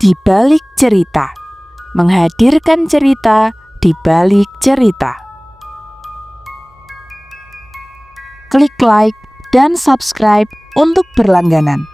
di balik cerita, menghadirkan cerita di balik cerita. Klik like dan subscribe untuk berlangganan.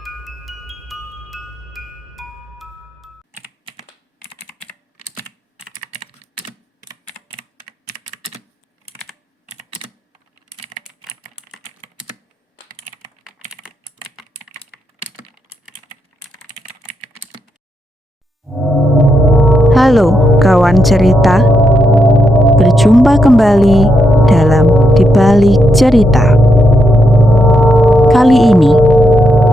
Halo kawan cerita, berjumpa kembali dalam Di Balik Cerita. Kali ini,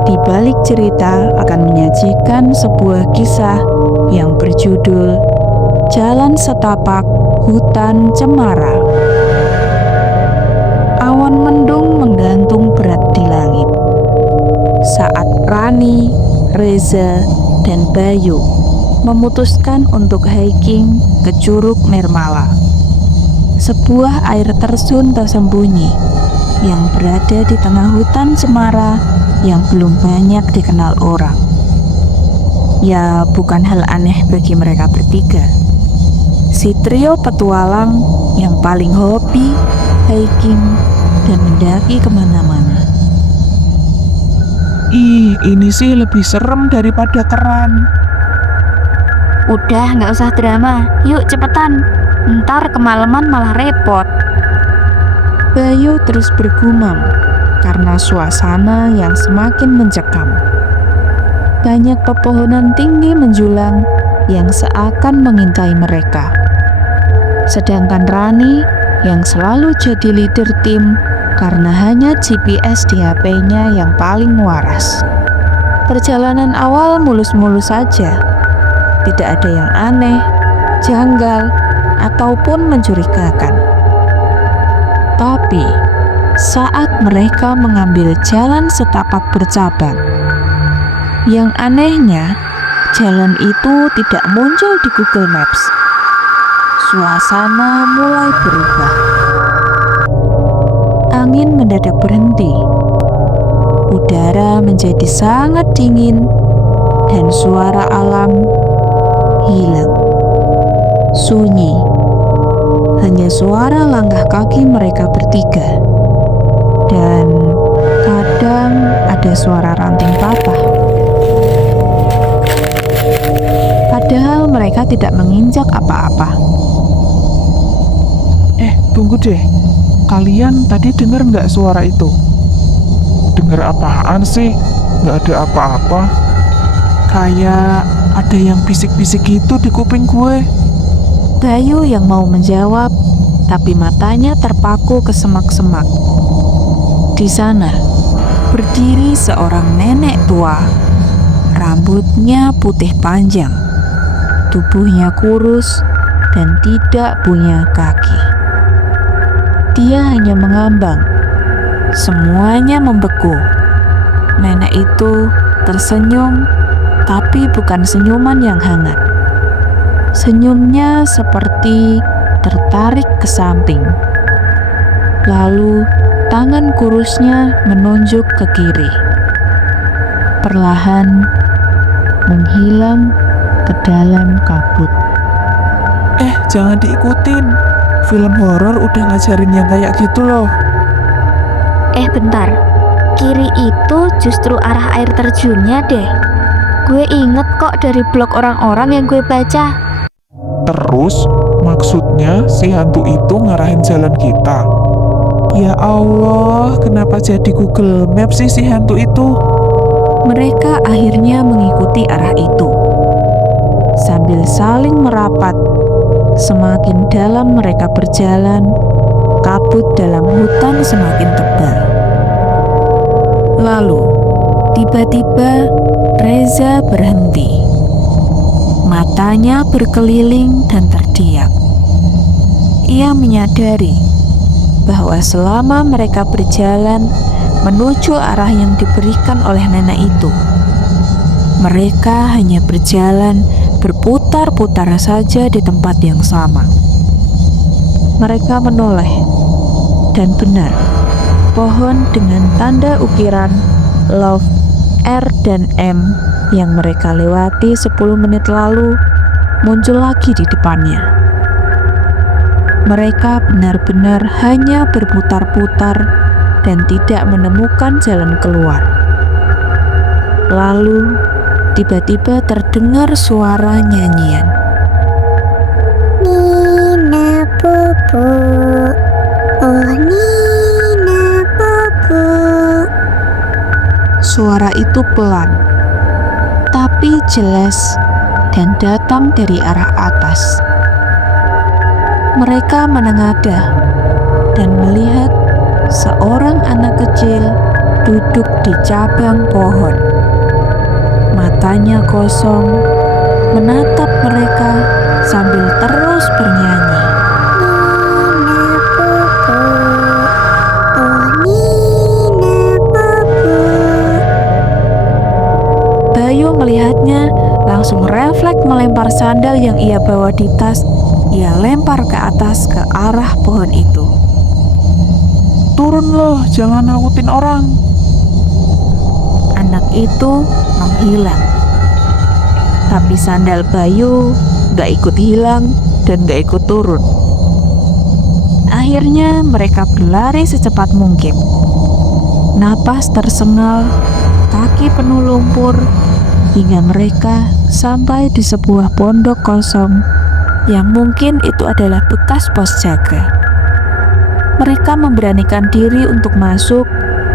Di Balik Cerita akan menyajikan sebuah kisah yang berjudul Jalan Setapak Hutan Cemara. Awan mendung menggantung berat di langit saat Rani, Reza, dan Bayu memutuskan untuk hiking ke Curug Nirmala, sebuah air terjun tersembunyi yang berada di tengah hutan cemara yang belum banyak dikenal orang. Ya, bukan hal aneh bagi mereka bertiga, si trio petualang yang paling hobi hiking dan mendaki kemana-mana. Ih, ini sih lebih serem daripada keran. Udah, nggak usah drama. Yuk cepetan, ntar kemalaman malah repot. Bayu terus bergumam karena suasana yang semakin mencekam. Banyak pepohonan tinggi menjulang yang seakan mengintai mereka. Sedangkan Rani yang selalu jadi leader tim karena hanya GPS di HP-nya yang paling waras. Perjalanan awal mulus-mulus saja. Tidak ada yang aneh, janggal, ataupun mencurigakan. Tapi, saat mereka mengambil jalan setapak bercabang, yang anehnya, jalan itu tidak muncul di Google Maps. Suasana mulai berubah. Angin mendadak berhenti. Udara menjadi sangat dingin, dan suara alam hilang. Sunyi. Hanya suara langkah kaki mereka bertiga. Dan kadang ada suara ranting patah. Padahal mereka tidak menginjak apa-apa. Tunggu deh. Kalian tadi dengar nggak suara itu? Dengar apaan sih? Nggak ada apa-apa. Kayak ada yang bisik-bisik gitu di kuping gue. Bayu yang mau menjawab, tapi matanya terpaku ke semak-semak. Di sana, berdiri seorang nenek tua. Rambutnya putih panjang, tubuhnya kurus, dan tidak punya kaki. Dia hanya mengambang. Semuanya membeku. Nenek itu tersenyum, tapi bukan senyuman yang hangat. Senyumnya seperti tertarik ke samping. Lalu tangan kurusnya menunjuk ke kiri. Perlahan menghilang ke dalam kabut. Jangan diikutin. Film horor udah ngajarin yang kayak gitu loh. Bentar, kiri itu justru arah air terjunnya deh. Gue inget kok dari blog orang-orang yang gue baca. Terus, maksudnya si hantu itu ngarahin jalan kita. Ya Allah, kenapa jadi Google Maps sih si hantu itu? Mereka akhirnya mengikuti arah itu. Sambil saling merapat, semakin dalam mereka berjalan, kabut dalam hutan semakin tebal. Lalu, tiba-tiba Reza berhenti. Matanya berkeliling dan terdiam. Ia menyadari bahwa selama mereka berjalan menuju arah yang diberikan oleh nenek itu, mereka hanya berjalan berputar-putar saja di tempat yang sama. Mereka menoleh, dan benar, pohon dengan tanda ukiran love R dan M yang mereka lewati 10 menit lalu muncul lagi di depannya. Mereka benar-benar hanya berputar-putar dan tidak menemukan jalan keluar. Lalu, tiba-tiba terdengar suara nyanyian. Nina Bobo, oh Nina Bobo. Suara itu pelan, tapi jelas dan datang dari arah atas. Mereka menengadah dan melihat seorang anak kecil duduk di cabang pohon. Matanya kosong, menatap mereka sambil terus bernyanyi. Nina Bobo, oh Nina Bobo. Bayu melihatnya langsung refleks melempar sandal yang ia bawa di tas. Ia lempar ke atas ke arah pohon itu. Turun loh, jangan nakutin orang. Anak itu menghilang. Tapi sandal Bayu gak ikut hilang dan gak ikut turun. Akhirnya mereka berlari secepat mungkin. Napas tersengal, kaki penuh lumpur, hingga mereka sampai di sebuah pondok kosong yang mungkin itu adalah bekas pos jaga. Mereka memberanikan diri untuk masuk,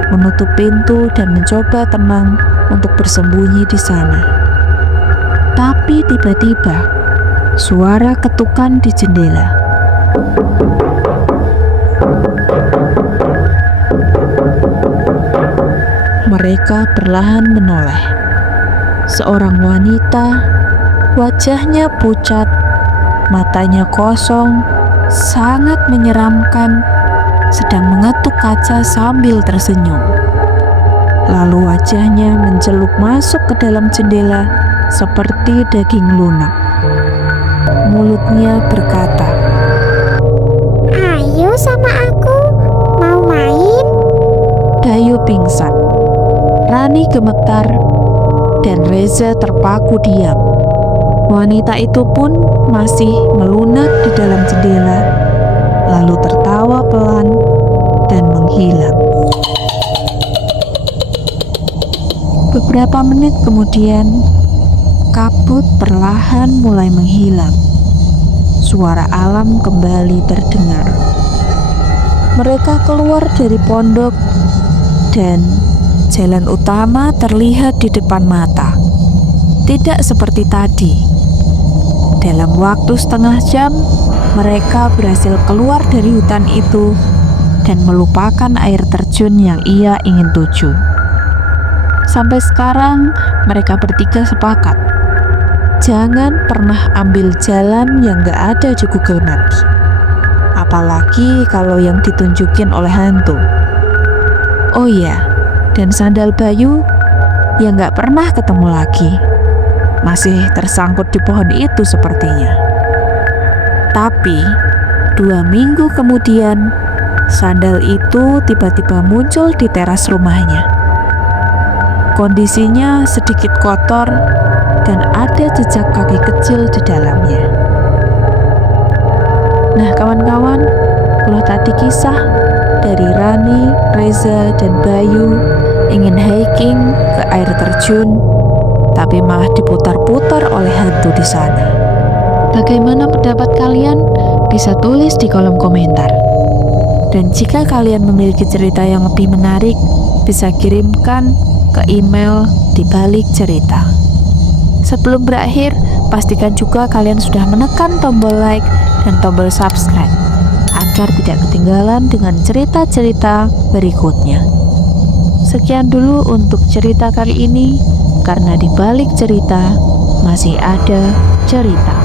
menutup pintu dan mencoba tenang untuk bersembunyi di sana. Tapi tiba-tiba, suara ketukan di jendela. Mereka perlahan menoleh. Seorang wanita, wajahnya pucat, matanya kosong, sangat menyeramkan, sedang mengetuk kaca sambil tersenyum. Lalu wajahnya mencelup masuk ke dalam jendela seperti daging lunak. Mulutnya berkata, Ayo sama aku, mau main? Bayu pingsan, Rani gemetar, dan Reza terpaku diam. Wanita itu pun masih melunak di dalam jendela, lalu tertawa pelan dan menghilang. Beberapa menit kemudian, kabut perlahan mulai menghilang. Suara alam kembali terdengar. Mereka keluar dari pondok dan jalan utama terlihat di depan mata. Tidak seperti tadi. Dalam waktu setengah jam, mereka berhasil keluar dari hutan itu dan melupakan air terjun yang ia ingin tuju. Sampai sekarang, mereka bertiga sepakat. Jangan pernah ambil jalan yang gak ada di Google Maps. Apalagi kalau yang ditunjukin oleh hantu. Oh iya, dan sandal Bayu yang gak pernah ketemu lagi. Masih tersangkut di pohon itu sepertinya. Tapi 2 minggu kemudian, sandal itu tiba-tiba muncul di teras rumahnya. Kondisinya sedikit kotor dan ada jejak kaki kecil di dalamnya. Nah kawan-kawan, kalau tadi kisah dari Rani, Reza, dan Bayu ingin hiking ke air terjun, tapi malah diputar-putar oleh hantu di sana. Bagaimana pendapat kalian? Bisa tulis di kolom komentar. Dan jika kalian memiliki cerita yang lebih menarik, bisa kirimkan ke email di balik cerita. Sebelum berakhir, pastikan juga kalian sudah menekan tombol like dan tombol subscribe agar tidak ketinggalan dengan cerita-cerita berikutnya. Sekian dulu untuk cerita kali ini. Karena di balik cerita masih ada cerita.